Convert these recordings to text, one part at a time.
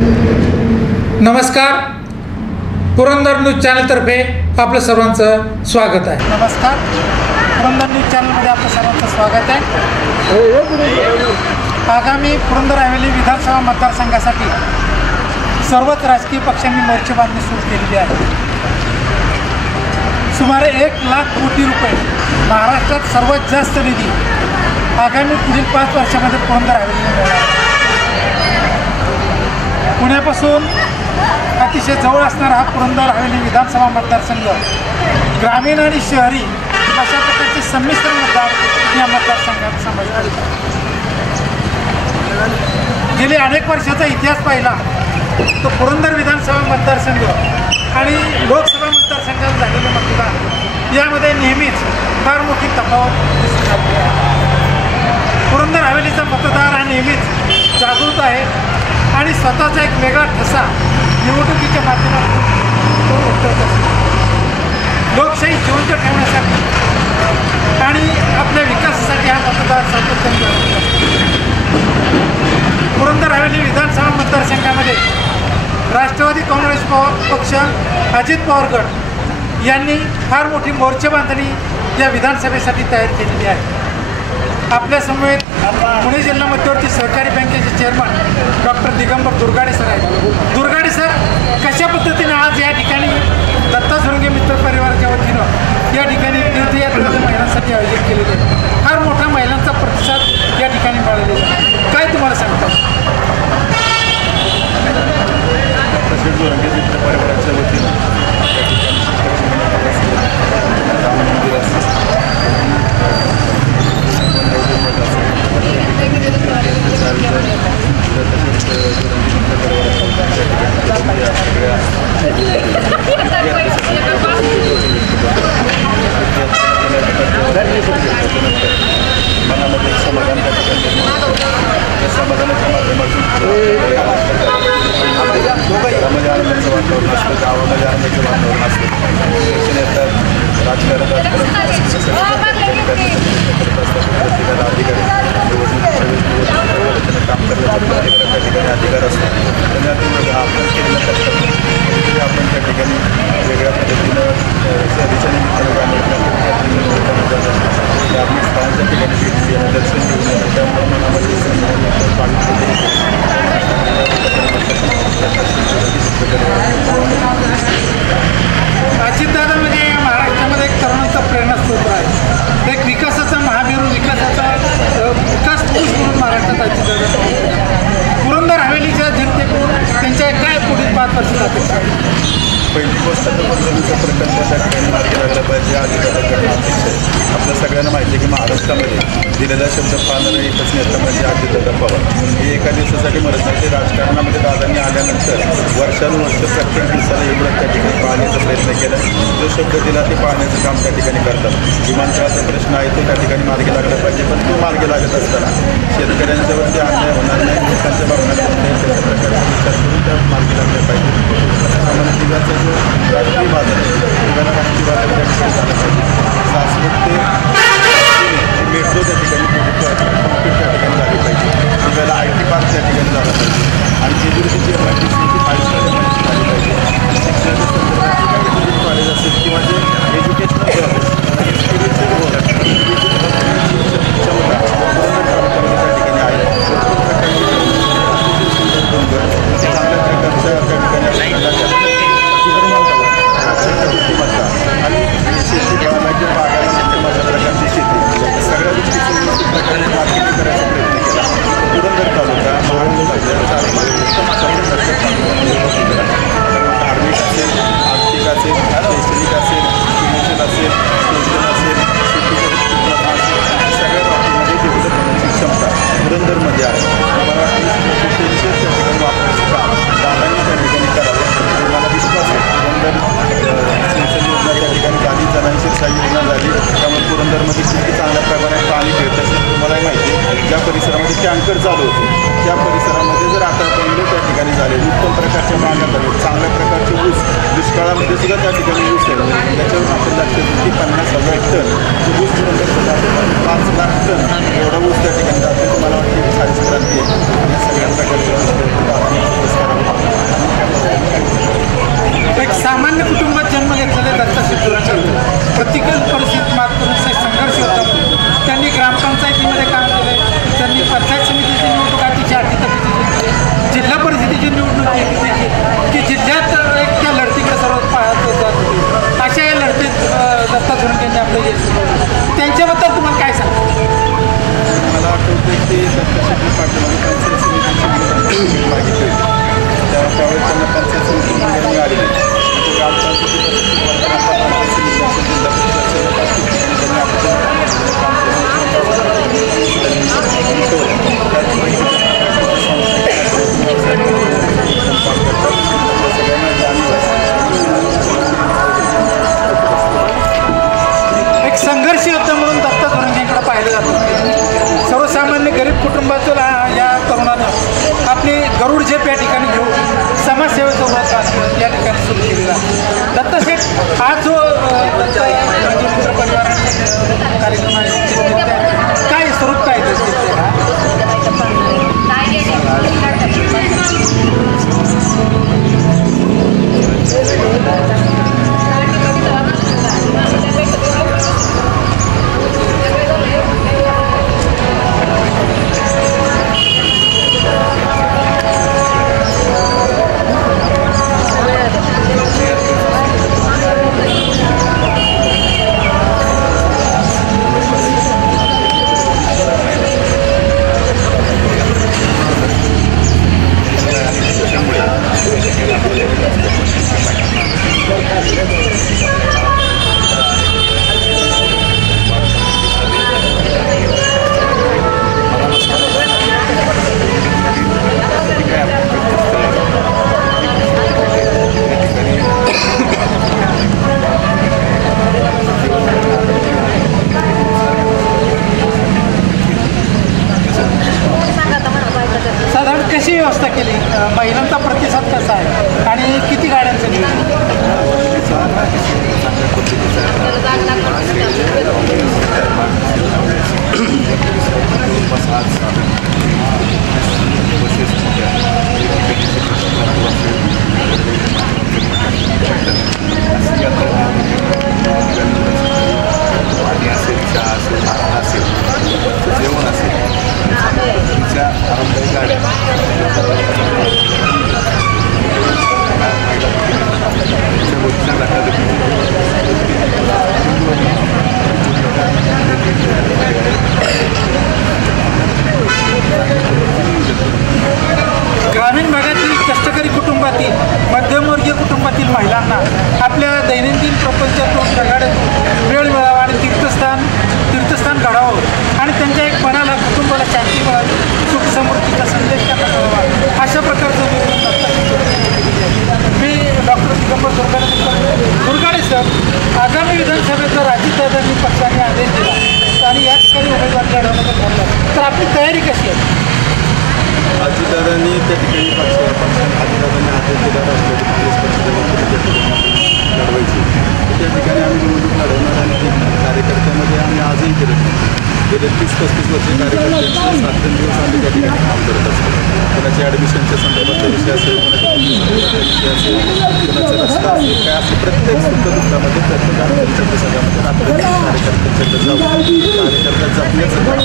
नमस्कार, पुरंदर न्यूज चॅनलतर्फे आपलं सर्वांचं स्वागत आहे. नमस्कार, पुरंदर न्यूज चॅनलमध्ये आपलं सर्वांचं स्वागत आहे. आगामी पुरंदर हवेली विधानसभा मतदारसंघासाठी सर्वच राजकीय पक्षांनी मोर्चे बांधणी सुरू केलेली आहे. सुमारे 1 लाख कोटी रुपये महाराष्ट्रात सर्वात जास्त निधी आगामी पुढील 5 वर्षामध्ये पुरंदर हवेलीने मिळणार. पुण्यापासून अतिशय जवळ असणारा हा पुरंदर हवेली विधानसभा मतदारसंघ ग्रामीण आणि शहरी अशा प्रकारचे संमिश्र मतदार या मतदारसंघात समाविष्ट आहेत. गेली अनेक वर्षाचा इतिहास पाहिला तर पुरंदर विधानसभा मतदारसंघ आणि लोकसभा मतदारसंघात झालेले मतदान यामध्ये नेहमीच फार मोठी तफावत दिसून आली आहे. पुरंदर हवेलीचा मतदार हा नेहमीच जागृत आहे आणि स्वतःचा एक वेगळा ठसा निवडणुकीच्या माध्यमातून तो उठवत असतो. लोकशाही जिवंत ठेवण्यासाठी आणि आपल्या विकासासाठी हा मतदार सातत्याने लढत असतो. पुरंदर हवेली विधानसभा मतदारसंघामध्ये राष्ट्रवादी काँग्रेस पक्ष अजित पवार गट यांनी फार मोठी मोर्चे बांधणी या विधानसभेसाठी तयार केलेली आहे. आपल्यासमवेत पुणे जिल्हा मध्यवर्ती सहकारी बँकेचे chairman doctor Digambar Durgade sir आहेत. दुर्गाडे सर, कशा पद्धतीने आज या ठिकाणी दत्ता झुरंगे मित्र परिवाराच्या वतीनं या ठिकाणी तीर्थयात्रा महिलांसाठी आयोजित केलेले आहे. फार मोठा महिलांचा प्रतिसाद या ठिकाणी मिळालेला आहे. काय तुम्हाला सांगतात? झुरंगे मित्र परिवाराच्या वतीनं मनामध्ये समाधान त्या ठिकाणी समाधानाच्या माध्यमातून घरामध्ये आनंदाचं वातावरण असतं, गावामध्ये आनंदाचं वातावरण असतं. शिक्षण येतात, राजकारणात प्रत्येकाला अधिकारी काम करण्याचा त्या ठिकाणी अधिकार असतो. त्यांना आपण केलेलं कष्ट आपण त्या ठिकाणी वेगळ्या पद्धतीनं शहरीच्या निमित्तानं धार्मिक स्थळांच्या ठिकाणी भेट घेणं, दर्शन घेऊन त्यामुळे मनामध्ये अजितदादा म्हणजे महाराष्ट्रामध्ये एक तरुणांचा प्रेरणास्रोत आहे. एक विकासाचा महामेरू, विकास पुरुष म्हणून महाराष्ट्रात अजितदादा. पुरंदर हवेलीच्या जनतेकडून त्यांच्या काय पुढील 5 वर्षात अपेक्षा आहे? पहिली गोष्ट तर पुरंदरचा प्रकल्प त्या ठिकाणी मार्गी लागला पाहिजे. अजितदादांकडे अपेक्षा आहे. आपल्या सगळ्यांना माहिती आहे की महाराष्ट्रामध्ये दिलेला शब्द पाळणारा एकच नेता म्हणजे अजितदादा पवार. हे एका दिवसासाठी मरत नाही. ते राजकारणामध्ये दादांनी आल्यानंतर वर्षानुवर्ष प्रत्येक दिवसाला एवढं त्या ठिकाणी पाहण्याचा प्रयत्न केला. जो शब्द दिला ते पाहण्याचं काम त्या ठिकाणी करतात. विमानतळाचा प्रश्न आहे तो त्या ठिकाणी मार्गी लागला पाहिजे, पण तो मार्गी लागत असताना शेतकऱ्यांच्यावरती अन्याय होणार नाही, लोकांच्या भावना त्याच्या प्रकारचा विचार करून त्या मार्गी लागल्या पाहिजे. त्याप्रमाणे दिव्याचा जो राष्ट्रीय बाजार आहे, दिव्याला राष्ट्रीय बाजार त्या ठिकाणी झाला पाहिजे. सासवड ते मेट्रो त्या ठिकाणी कॉम्प्लीट त्या ठिकाणी झाली पाहिजे. दिव्याला IT पार्क त्या ठिकाणी झाला पाहिजे. आणि जेजुरीची MIDC 5 स्टार MIDC झाली पाहिजे. शिक्षणाच्या संदर्भात कॉलेज असेल किंवा जे एज्युकेशनल जॉब असेल पुरंदरमध्ये आहे. मला पोटेन्शियल त्या ठिकाणी वापरायचं काम दादांनी त्या ठिकाणी करावं. मला विश्वास आहे पुरंदर सिंचन योजना त्या ठिकाणी झाली, जनांशी योजना झाली. त्यामुळे पुरंदरमध्ये किती चांगल्या प्रमाणात पाणी मिळतं असेल तुम्हालाही माहिती आहे. ज्या परिसरामध्ये टँकर चालू होते त्या परिसरामध्ये जर आता पहिले त्या ठिकाणी झाले उत्तम प्रकारच्या बागा झाले, चांगल्या प्रकारचे ऊस, दुष्काळामध्ये सुद्धा त्या ठिकाणी ऊस आहे. त्याच्यावर आपण लक्ष देऊ की 50,000 टन ऊस पुरंदरचं जातं, 5 लाख टन एवढा ऊस त्या ठिकाणी जाते. मला वाटतं की सारी क्रांती आहे. या सगळ्या प्रकारचे आज जो मित्र परिवाराने कार्यक्रम आहे काय स्वरूप काय साधारण कशी व्यवस्था केली, महिलांचा प्रतिसाद कसा आहे आणि किती गाड्यांचं नियोजन? पाणी असेल, चहा असेल, नाश्ता असेल, जेवण असेल, तिच्या आरामदायी गाड्या रोजच्या ग्रामीण भागातील कष्टकरी कुटुंबातील, मध्यमवर्गीय कुटुंबातील महिलांना आपल्या दैनंदिन प्रपंचातून ढगाड्यातून वेळ मिळावा आणि तीर्थस्थान घडावं आणि त्यांच्या एक मनाला, कुटुंबाला शांती मिळावी, सुख समृद्धीचा संदेश त्यांना मिळावा, अशा प्रकारचं मी डॉक्टर दिगंबर दुर्गाडे सर आगामी विधानसभेत जर अजितदादांनी पक्षाने आदेश दिला आणि या ठिकाणी उमेदवार लढवण्याचं ठरलं तर आपली तयारी कशी आहे? अजितदादांनी त्या ठिकाणी अजितदादांनी आदेश दिला राष्ट्रवादी काँग्रेस पक्षाच्या लढवायची, त्या ठिकाणी आम्ही निवडणूक लढवणार आणि कार्यकर्त्यामध्ये आम्ही आजही करत नाही. गेले 30-35 वर्षे कार्यकर्त्यांचे 7 दिवस आम्ही त्या ठिकाणी काम करत असतो. कोणाच्या ॲडमिशनच्या संदर्भातला विषय असेल, कोणाच्या विषय असेल, कोणाचा रस्ता असेल, काय असेल, प्रत्येक सुखदुःखामध्ये प्रत्येक आमच्या प्रसंगामध्ये रात्री कार्यकर्त्यांच्याकडे जाऊन कार्यकर्ता जपण्याचं काम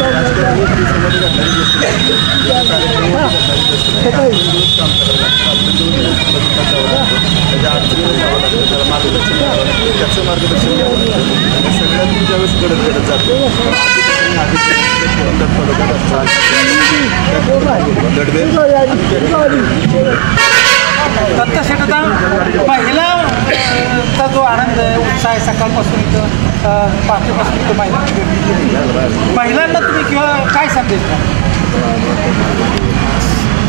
राजकारणी दिवसामध्ये घडणारी गोष्ट कार्यक्रमामध्ये घडणारी गोष्ट काम करावं लागतं. जावं लागतं, त्याच्या अडचणीवर जावं लागतं, त्याला मार्गदर्शन घ्यावं लागतं, त्याचं मार्गदर्शन घ्यावं लागतं आणि सगळ्यांनी ज्यावेळेस घडत जातो दत्त शेटदा, महिलांचा जो आनंद आहे, उत्साह आहे, सकाळपासून इथं पहाटेपासून इथं महिलांची गर्दी केली, महिलांना तुम्ही किंवा काय संदेश द्या?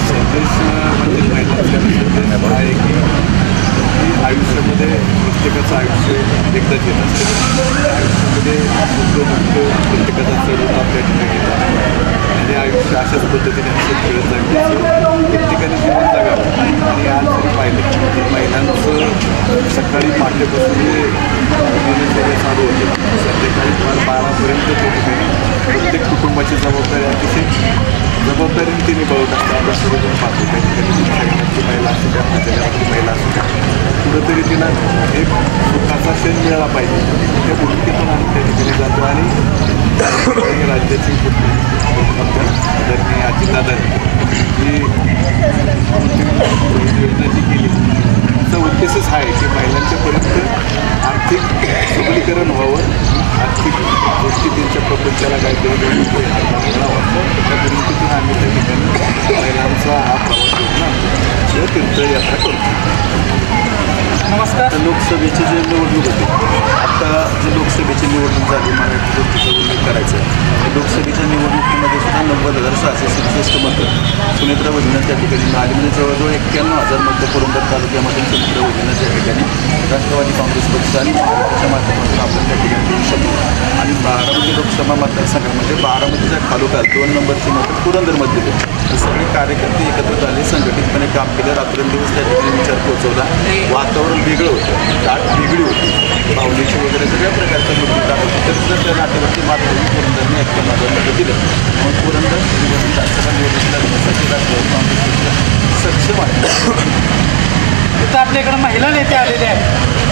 संदेश म्हणजे महिलांच्या आहे की आयुष्यामध्ये प्रत्येकाचं आयुष्य एकदाच येत असतं. आयुष्यामध्ये दुःख प्रत्येकाचा चढ होता आपल्या ठिकाणी येतात आणि आयुष्य अशाच पद्धतीने असं खेळत जाईल, प्रत्येकाने जीवन जगावं. आणि आज जरी पाहिलं की महिलांचं सकाळी पहाटेपासून दिनचर्या चालू होते, संध्याकाळी 12पर्यंत त्या ठिकाणी प्रत्येक कुटुंबाची जबाबदारी अतिशय जबाबदारीने ती निभावत असतात. आपण सर्वजण पाहतो त्या ठिकाणी सैन्याची महिला असू द्या, जगातली महिला असू द्या, कुठंतरी तिला एक सुखाचा क्षण मिळाला पाहिजे त्या भूमिकेतून आम्ही त्या ठिकाणी जातो. आणि राज्याची आदरणीय अजितदादांनी ही योजना जी केली त्याचा उद्देशच आहे की महिलांच्यापर्यंत आर्थिक सबलीकरण व्हावं, आर्थिक गोष्टी त्यांच्या प्रपंचाला काहीतरी मिळावं. त्या भूमिकेतून आम्ही त्या ठिकाणी महिलांचा हा प्रवास योजना किंवा तीर्थयात्रा करतो. नमस्कार. लोकसभेची जी निवडणूक होती, आता जी लोकसभेची निवडणूक झाली मराठी गोष्टीचा उल्लेख करायचा आहे. लोकसभेच्या निवडणुकीमध्ये सुद्धा 90,667 मतं सुनेत्रा वहिनींना त्या ठिकाणी मिळाली. म्हणजे जवळजवळ 91,000 मतं पुरंदर तालुक्यामध्ये सुनेत्रा वहिनींना त्या ठिकाणी राष्ट्रवादी काँग्रेस पक्ष आणि महाराष्ट्राच्या माध्यमातून आपण त्या ठिकाणी देऊ शकतो. आणि बारामती लोकसभा मतदारसंघामध्ये बारामतीच्या खालोखाल 2 नंबरची मतं पुरंदरमध्ये दिली. सगळे कार्यकर्ते एकत्र झाले, संघटितपणे काम केलं, रात्रंदिवस त्या ठिकाणी विचार पोहोचवला. वातावरण वेगळं होतं, दाट वेगळी होती, भावनेची वगैरे सगळ्या प्रकारच्या गोष्टी दाट होती. तरी सुद्धा त्या नाट्यावरती मात करून पुरंदरने 91,000 मतं दिलं. मग पुरंदर विधानसभा निवडणुकीला लढण्यासाठी राष्ट्रवादी काँग्रेस पक्ष सक्षम आहे. इथं आपल्याकडे महिला नेते आलेले आहेत.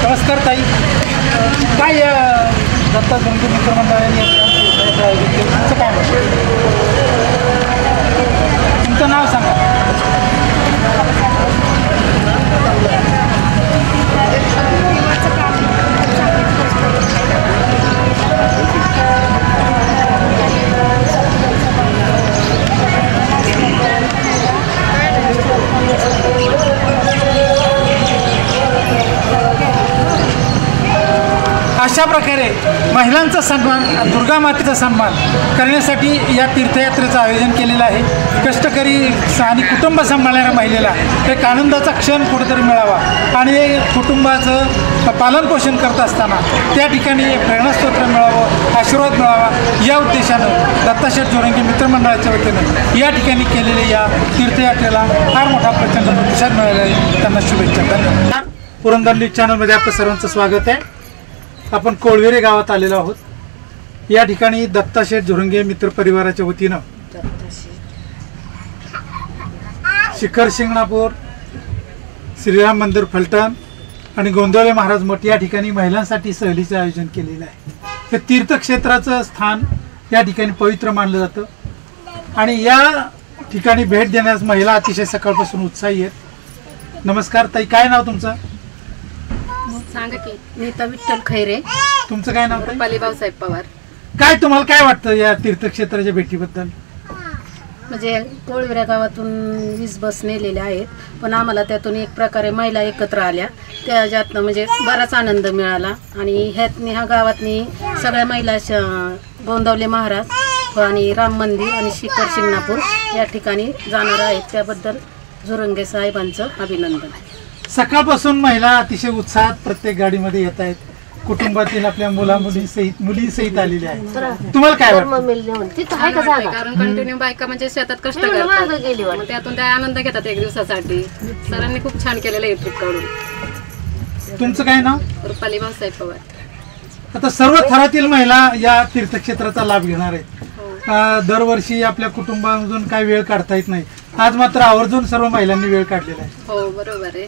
नमस्कार ताई. काय दत्ता जंगी मित्रमंडळाने आयोजित केलं, तुमचं काय मत? तुमचं नाव सांगा. अशा प्रकारे महिलांचा सन्मान, दुर्गा मातेचा सन्मान करण्यासाठी या तीर्थयात्रेचं आयोजन केलेलं आहे. कष्टकरी आणि कुटुंब सांभाळणाऱ्या महिलेला एक आनंदाचा क्षण कुठेतरी मिळावा आणि कुटुंबाचं पालनपोषण करत असताना त्या ठिकाणी प्रेरणास्तोत्र मिळावं, आशीर्वाद मिळावा या उद्देशानं दत्ताशेठ जोरंगे मित्रमंडळाच्या वतीनं या ठिकाणी केलेल्या या तीर्थयात्रेला फार मोठा प्रचंड प्रतिसाद मिळाला आहे. त्यांना शुभेच्छा. धन्यवाद. पुरंदर न्यूज चॅनलमध्ये आपलं सर्वांचं स्वागत आहे. आपण कोळवेरे गावात आलेलो आहोत. या ठिकाणी दत्ताशेठ झुरंगे मित्र परिवाराच्या वतीनं शिखर शिंगणापूर, श्रीराम मंदिर फलटण आणि गोंदवले महाराज मठ या ठिकाणी महिलांसाठी सहलीचं आयोजन केलेलं आहे. हे तीर्थक्षेत्राचं स्थान या ठिकाणी पवित्र मानलं जातं आणि या ठिकाणी भेट देण्यास महिला अतिशय सकाळपासून उत्साही आहेत. नमस्कार ताई, काय नाव तुमचं? सांगा की. नीता विठ्ठल खैरे. तुमचं काय नाव ताई? रुपाली भाऊसाहेब पवार. काय तुम्हाला काय वाटतं या तीर्थक्षेत्राच्या भेटीबद्दल? म्हणजे कोळवेऱ्या गावातून 20 बस नेलेल्या आहेत, पण आम्हाला त्यातून एक प्रकारे महिला एकत्र आल्या, त्याच्यातनं म्हणजे बराच आनंद मिळाला. आणि ह्या गावातनी सगळ्या महिला गोंदवले महाराज आणि राम मंदिर आणि शिखर शिंगणापूर या ठिकाणी जाणार आहेत. त्याबद्दल झुरंगे साहेबांचं अभिनंदन. सकाळपासून महिला अतिशय उत्साहात प्रत्येक गाडीमध्ये येत आहेत. कुटुंबातील आपल्या मुलीसहित आलेल्या आहेत. तुम्हाला काय वाटतं? कारण कंटिन्यू बायका म्हणजे शेतात कष्ट करतात, मग त्यातून त्या आनंद घेतात एक दिवसासाठी. सरांनी खूप छान केलेलं आहे ट्रिप काढून. तुमचं काय नाव? रुपाली भाऊसाहेब पवार. आता सर्व थरातील महिला या तीर्थक्षेत्राचा लाभ घेणार आहेत. दरवर्षी आपल्या कुटुंबामधून काय वेळ काढता येत नाही, आज मात्र आवर्जून सर्व महिलांनी वेळ काढलेला आहे. हो बरोबर आहे,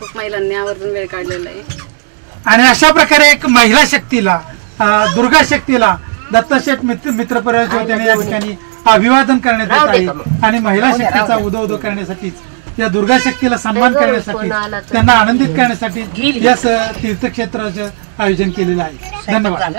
खूप महिलांनी आवर्जून वेळ काढलेला आहे. आणि अशा प्रकारे एक महिला शक्तीला, दुर्गा शक्तीला दत्ताशेठ मित्र परिवाराच्या वतीने या ठिकाणी अभिवादन करण्यात येत आहे. आणि महिला शक्तीचा उदो करण्यासाठीच, या दुर्गा शक्तीला सन्मान करण्यासाठी, त्यांना आनंदित करण्यासाठी या तीर्थक्षेत्राचं आयोजन केलेलं आहे. धन्यवाद.